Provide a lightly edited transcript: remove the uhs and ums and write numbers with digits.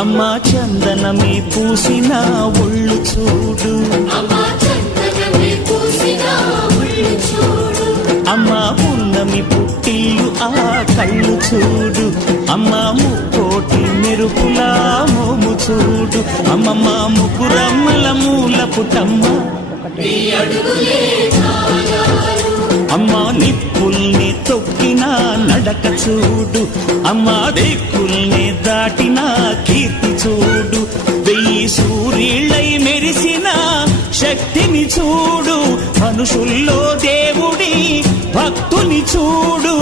అమ్మా చందనమే పూసిన ఒళ్ళు చూడు, అమ్మా పున్నమి పుట్టిల్లు ఆ కళ్ళు చూడు, అమ్మా ముక్కోటి మెరుపులా మోము చూడు, అమ్మమ్మ ముగ్గురమ్మల మూల పుటమ్మ, అమ్మా నిప్పుల్ని తొక్కిన నడక చూడు, అమ్మా దిక్కుల్ని దాటిన కీర్తి చూడు, 1000 సూర్యుళ్ళై మెరిసిన శక్తిని చూడు, మనుషుల్లో దేవుడి భక్తుని చూడు.